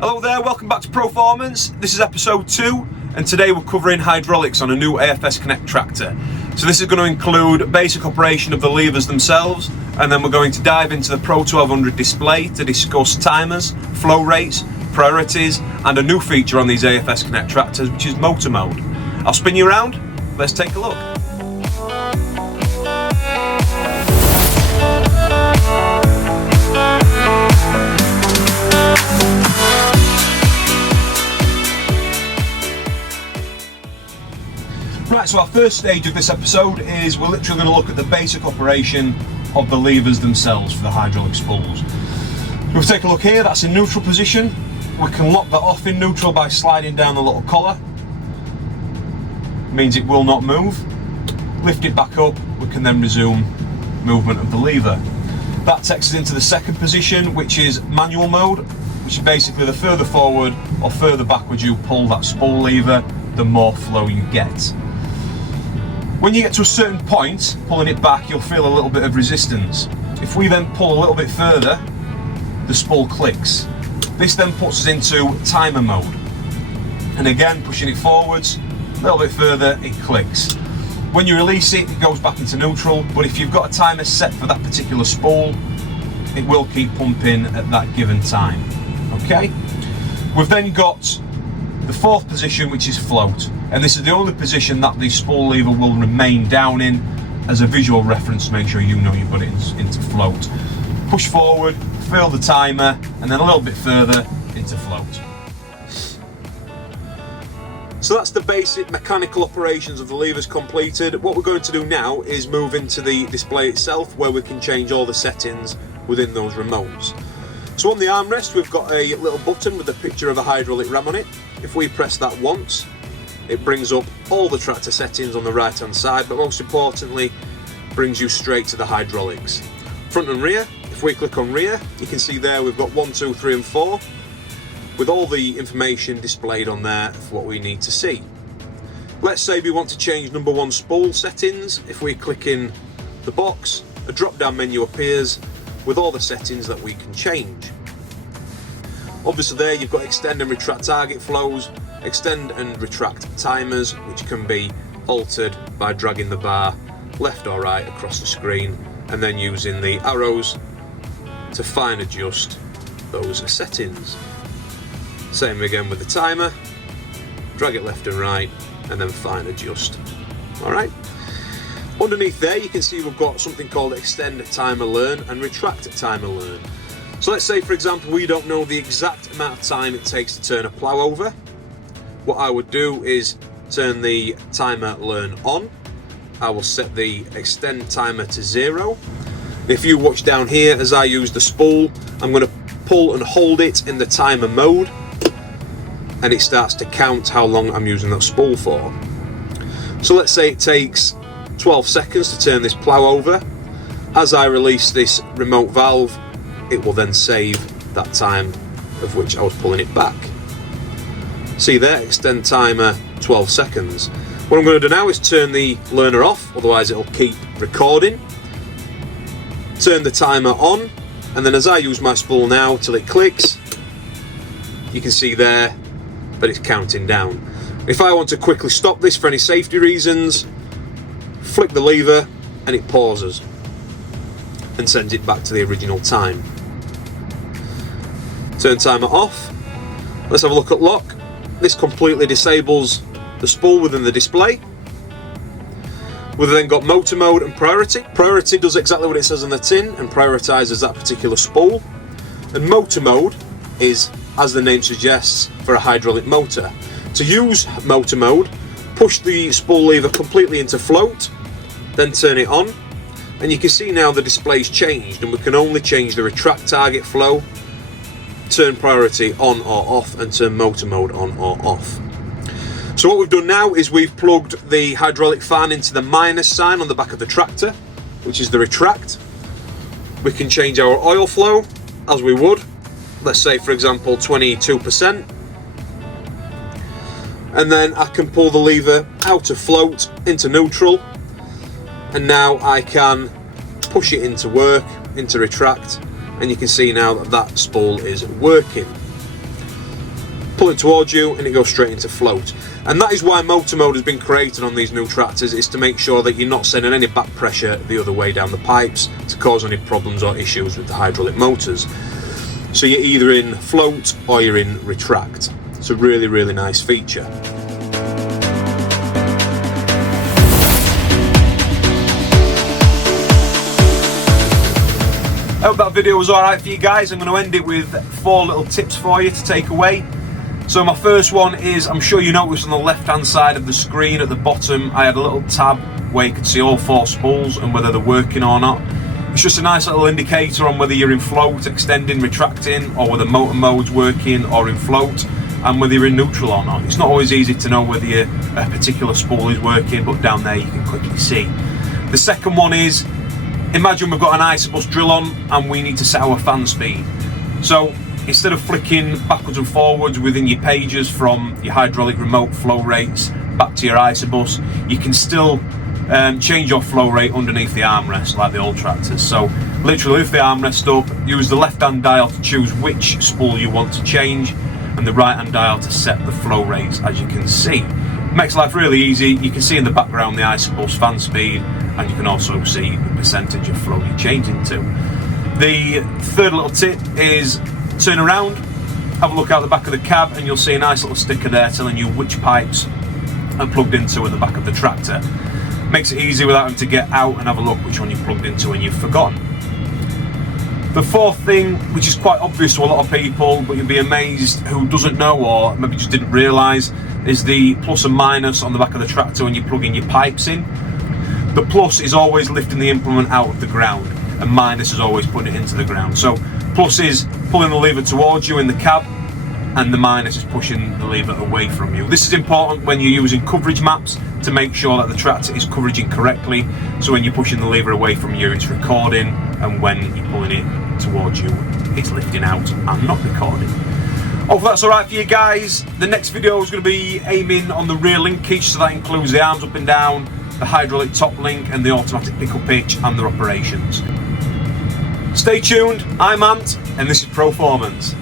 Hello there, welcome back to Proformance. This is episode 2 and today we're covering hydraulics on a new AFS Connect tractor. So this is going to include basic operation of the levers themselves, and then we're going to dive into the Pro 1200 display to discuss timers, flow rates, priorities and a new feature on these AFS Connect tractors, which is motor mode. I'll spin you around, let's take a look. Right, so our first stage of this episode is we're literally going to look at the basic operation of the levers themselves for the hydraulic spools. We'll take a look here, that's in neutral position. We can lock that off in neutral by sliding down the little collar. Means it will not move. Lift it back up, we can then resume movement of the lever. That takes us into the second position, which is manual mode, which is basically the further forward or further backwards you pull that spool lever, the more flow you get. When you get to a certain point, pulling it back, you'll feel a little bit of resistance. If we then pull a little bit further, the spool clicks. This then puts us into timer mode. And again, pushing it forwards, a little bit further, it clicks. When you release it, it goes back into neutral, but if you've got a timer set for that particular spool, it will keep pumping at that given time. Okay? We've then got the fourth position, which is float, and this is the only position that the spool lever will remain down in as a visual reference to make sure you know you've got it into float. Push forward, fill the timer, and then a little bit further into float. So that's the basic mechanical operations of the levers completed. What we're going to do now is move into the display itself, where we can change all the settings within those remotes. So on the armrest we've got a little button with a picture of a hydraulic ram on it. If we press that once, it brings up all the tractor settings on the right hand side, but most importantly brings you straight to the hydraulics. Front and rear, if we click on rear, you can see there we've got 1, 2, 3 and 4 with all the information displayed on there for what we need to see. Let's say we want to change number 1 spool settings. If we click in the box, a drop down menu appears with all the settings that we can change. Obviously there you've got extend and retract target flows, extend and retract timers, which can be altered by dragging the bar left or right across the screen and then using the arrows to fine adjust those settings. Same again with the timer, drag it left and right and then fine adjust. Alright. Underneath there you can see we've got something called extend timer learn and retract timer learn. So let's say for example we don't know the exact amount of time it takes to turn a plough over. What I would do is turn the timer learn on. I will set the extend timer to 0. If you watch down here as I use the spool, I'm going to pull and hold it in the timer mode and it starts to count how long I'm using that spool for. So let's say it takes 12 seconds to turn this plough over. As I release this remote valve, it will then save that time of which I was pulling it back. See there, extend timer 12 seconds. What I'm going to do now is turn the learner off, otherwise it'll keep recording. Turn the timer on, and then as I use my spool now till it clicks, you can see there that it's counting down. If I want to quickly stop this for any safety reasons, flick the lever and it pauses and sends it back to the original time. Turn timer off. Let's have a look at lock. This completely disables the spool within the display. We've then got motor mode and priority. Priority does exactly what it says on the tin and prioritises that particular spool. And motor mode is, as the name suggests, for a hydraulic motor. To use motor mode, push the spool lever completely into float, then turn it on, and you can see now the display's changed and we can only change the retract target flow, turn priority on or off and turn motor mode on or off. So what we've done now is we've plugged the hydraulic fan into the minus sign on the back of the tractor, which is the retract. We can change our oil flow as we would, let's say for example 22%, and then I can pull the lever out of float into neutral, and now I can push it into work, into retract, and you can see now that that spool is working. pull it towards you and it goes straight into float. And that is why motor mode has been created on these new tractors, is to make sure that you're not sending any back pressure the other way down the pipes to cause any problems or issues with the hydraulic motors. So you're either in float or you're in retract. It's a really, really nice feature. I hope that video was alright for you guys. I'm going to end it with 4 little tips for you to take away. So my first one is, I'm sure you noticed on the left hand side of the screen at the bottom I had a little tab where you could see all 4 spools and whether they're working or not. It's just a nice little indicator on whether you're in float, extending, retracting, or whether motor mode's working or in float, and whether you're in neutral or not. It's not always easy to know whether a particular spool is working, but down there you can quickly see. The second one is, imagine we've got an Isobus drill on and we need to set our fan speed. So instead of flicking backwards and forwards within your pages from your hydraulic remote flow rates back to your Isobus, you can still change your flow rate underneath the armrest like the old tractors. So literally lift the armrest up, use the left hand dial to choose which spool you want to change, and the right hand dial to set the flow rates, as you can see. Makes life really easy. You can see in the background the Isobus fan speed, and you can also see the percentage of flow you're changing to. The third little tip is turn around, have a look out the back of the cab, and you'll see a nice little sticker there telling you which pipes are plugged into at the back of the tractor. Makes it easy without having to get out and have a look which one you've plugged into and you've forgotten. The fourth thing, which is quite obvious to a lot of people, but you'll be amazed who doesn't know or maybe just didn't realise, is the plus and minus on the back of the tractor when you're plugging your pipes in. The plus is always lifting the implement out of the ground, and minus is always putting it into the ground. So plus is pulling the lever towards you in the cab, and the minus is pushing the lever away from you. This is important when you're using coverage maps to make sure that the tractor is coveraging correctly. So when you're pushing the lever away from you, it's recording, and when you're pulling it towards you, it's lifting out and not recording. Hopefully that's alright for you guys. The next video is going to be aiming on the rear linkage, so that includes the arms up and down, the hydraulic top link, and the automatic pickle pitch and their operations. Stay tuned, I'm Ant, and this is Proformance.